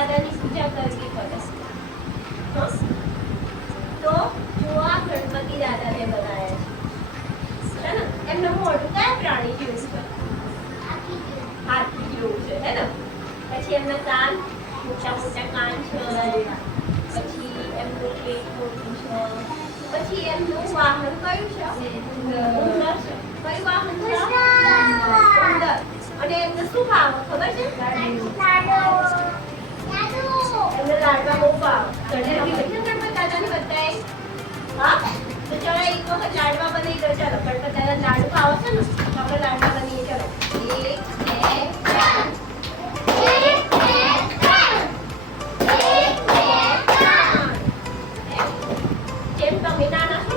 દાદાની પૂજા કરવી પડે. છે તો જો આ ગણપતિ દાદાને બનાવ્યા છે. એમનું મોઢું કયા પ્રાણી જેવું છે હાથી જેવું છે, હે ને? પછી એમના કાન મોટા મોટા કાન છે, પછી એમનું પેટ મોટું છે, પછી એમનું વાહન કયું છે? કયું વાહન છે? અને એમને શું ભાવ ખબર છે? લાડવા બહુ ભાવ ચડેલા ગણપત દાદાને વખત દાદા લાડુ છે ને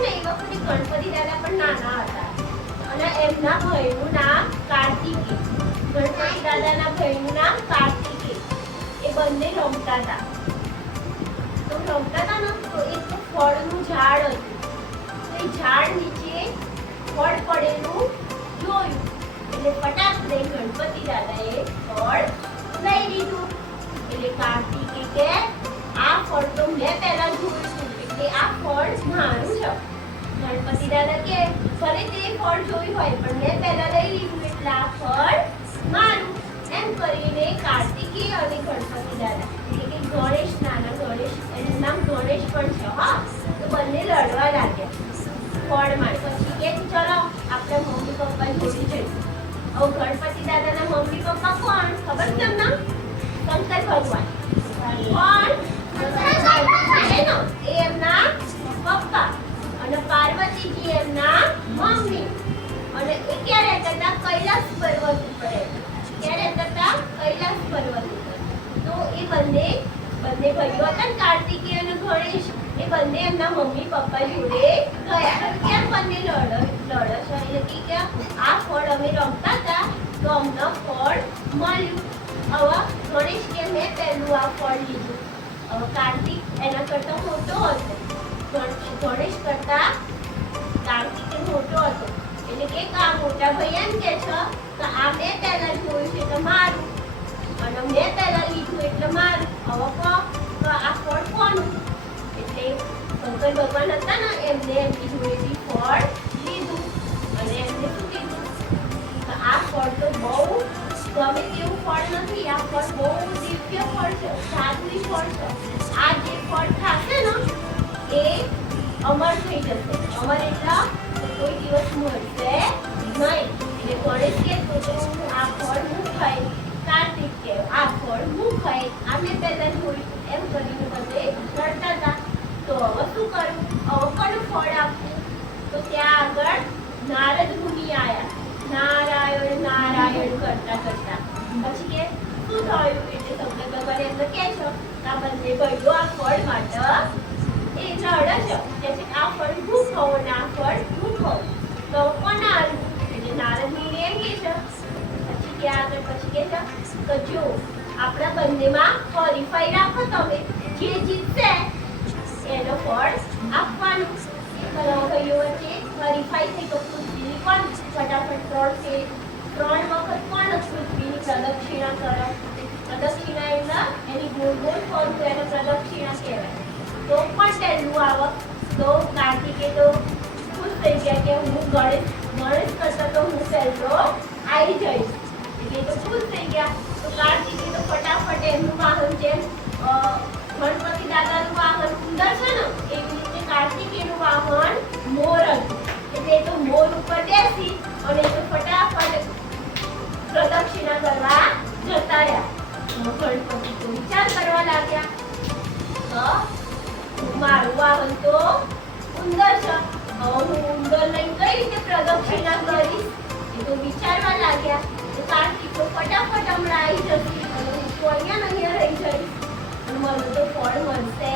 બે ગણપતિ દાદા પણ નાના હતા અને એમના ભાઈનું નામ કાર્તિકી ગણપતિ દાદાના ભાઈનું નામ કાર્તિકી. એ બંને રમતા હતા. રમતા હતા એક ફળનું ઝાડ હતું. એ ઝાડ નીચે ફળ પડેલું જોયું. એટલે ફટાક દઈ ગણપતિ દાદાએ ફળ લઈ લીધું એટલે કાર્તિકે કે આ ફળ તો મેં પહેલા જોયું હતું એટલે આ ફળ મારું છે. ગણપતિ દાદા કે ભલે તે ફળ જોયું હોય, પણ મેં પહેલા લઈ લીધું, એટલે આ ફળ મારું. એમ કરીને કાર્તિકે અને ગણપતિ દાદા એટલે કે ગણેશ નાના ગણેશ ભગવાન ક્યાં અને ગણેશ એ બંને એમના મમ્મી પપ્પા જોડે તો બંને લડ લડે છે કે કે આ ફળ અમે રમતા હતા, તો અમને ફળ મળ્યું. હવે ગણેશ કે મેં પહેલું આ ફળ લીધું. હવે કાર્તિક એના કરતા મોટો હતો. ગણેશ કરતા કાર્તિકે મોટો હતો. એટલે કે આ મોટા ભાઈ એમ કે છે કે આ મેં પહેલા જોયું છે એટલે મારું. અને મેં પહેલા લીધું એટલે મારું. હવે કહો તો આ ફળ કોનું? એટલે શંકર ભગવાન હતા ને, એમને એમની જોડેથી ફળ લીધું. અને એમને શું કીધું? તો આ ફળ તો બહુ ગમે તેવું ફળ નથી આ ફળ બહુ દિવ્ય ફળ છે સાત્વિક ફળ છે. આ જે ફળ ખાશે ને, એ અમર થઈ જશે. અમર એટલે કોઈ દિવસ મરશે નહીં. એટલે ગણેશ કે તો તો હું આ ફળ હું ખાઈ કાર્તિક કે આ ફળ હું ખાઈ આ મેં પહેલા જોયું એમ કરીને બધે લડતા હતા તો હવે શું કરું? હવે કયું ફળ આપવું તો ત્યાં આગળ નારદ મુનિ આયા. નારાયણ નારાયણ કરતા કરતા પછી કે શું થયું એટલે શંકર ભગવાન એમને કહે છે એ ખાઉં તો જો જીતશે, એનો ફળ આપવાનું. કલા ભાઈઓ વચ્ચે તો પૃથ્વીની પણ ફટાફટ ત્રણ ત્રણ વખત પણ પૃથ્વીની પ્રદક્ષિણા કરે. પ્રદક્ષિણા એની ગોળ ગોળ ફરવું એને પ્રદક્ષિણા કહેવાય. તો પણ પહેલું આવક તો કાર્તિકે તો ખુશ થઈ ગયા કે હું ગણેશ ગણેશ કરતા તો હું પહેલો આવી જઈશ. એટલે તો ખુશ થઈ ગયા. તો કાર્તિકે તો ફટાફટ એમનું વાહન જેમ ગણપતિ દાદાનું વાહન સુંદર છે ને, એવી રીતે કાર્તિકેયનું વાહન મોર હતું. એટલે તો મોર ઉપર બેસી અને તો ફટાફટ પ્રદક્ષિણા કરવા મારું વાહન તો ઉંદર હું ઉંદર લઈને કઈ રીતે વિચારવા લાગ્યા. તો હમણાં આવી તો અહીંયા અહીંયા રહી જઈશ. મને તો ફળ મળશે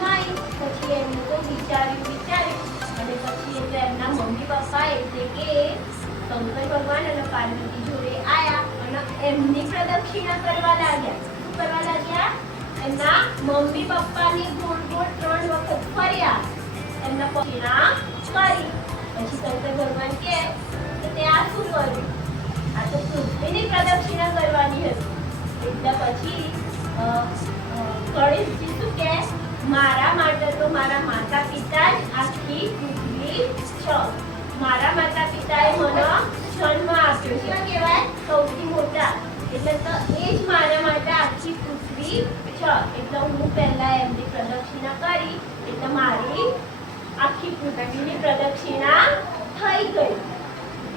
નહીં. પછી એમને તો વિચાર્યું વિચાર્યું. અને પછી એટલે એમના મમ્મી પપ્પા એટલે કે શંકર ભગવાન અને પાર્વતી જોડે અને એમની પ્રદક્ષિણા કરવા લાગ્યા. શું કરવા લાગ્યા? એમના મમ્મી પપ્પાની ગોળ ગોળ ત્રણ વખત ફર્યા. એમના પ્રદક્ષિણા કરી પછી શંકર ભગવાન કે કે તે આ શું કર્યું? આ તો પૃથ્વીની પ્રદક્ષિણા કરવાની હતી. એટલે પછી ગણેશજી શું કહે? મારા માટે તો મારા માતા પિતા જ આખી પૃથ્વી છ. મારા માતા પિતાએ મને જન્મ આપ્યો છે. કહેવાય? સૌથી મોટા. એટલે તો એ જ મારા માટે આખી પૃથ્વી છે. એટલે હું પહેલા એમની પ્રદક્ષિણા કરી, એટલે મારી આખી પૃથ્વીની પ્રદક્ષિણા થઈ ગઈ.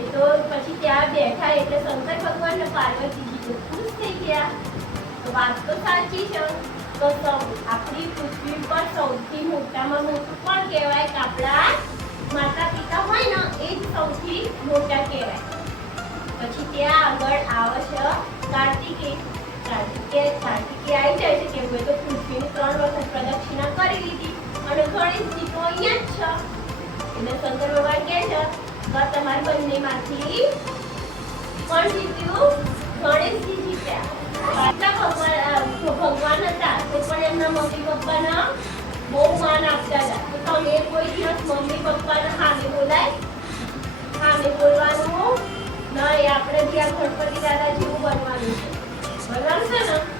એ તો પછી ત્યાં બેઠા એટલે શંકર ભગવાન અને પાર્વતીજી તો ખુશ થઈ ગયા. તો વાત તો સાચી છે. તો આપણી પૃથ્વી પર સૌથી મોટામાં મોટું પણ કહેવાય? આપણા માતા પિતા હોય ને, એ જ સૌથી મોટા કહેવાય. પછી ત્યાં આગળ આવે કાર્તિકે કાર્તિકે કાર્તિકેય આવી જાય છે કે તો પૃથ્વીની ત્રણ વખત પ્રદક્ષિણા કરી લીધી. અને ગણેશજી તો અહીંયા જ છે. એટલે શંકર ભગવાન કહે છે કે તમારી બંનેમાંથી કોણ જીત્યું ગણેશજી જીત્યા. ભગવાન ભગવાન હતા, તો પણ એમના મમ્મી પપ્પાના અને બોલવાનું. નહીં આપણે ત્યાં ગણપતિ દાદા જેવું બનવાનું છે. બરાબર છે ને?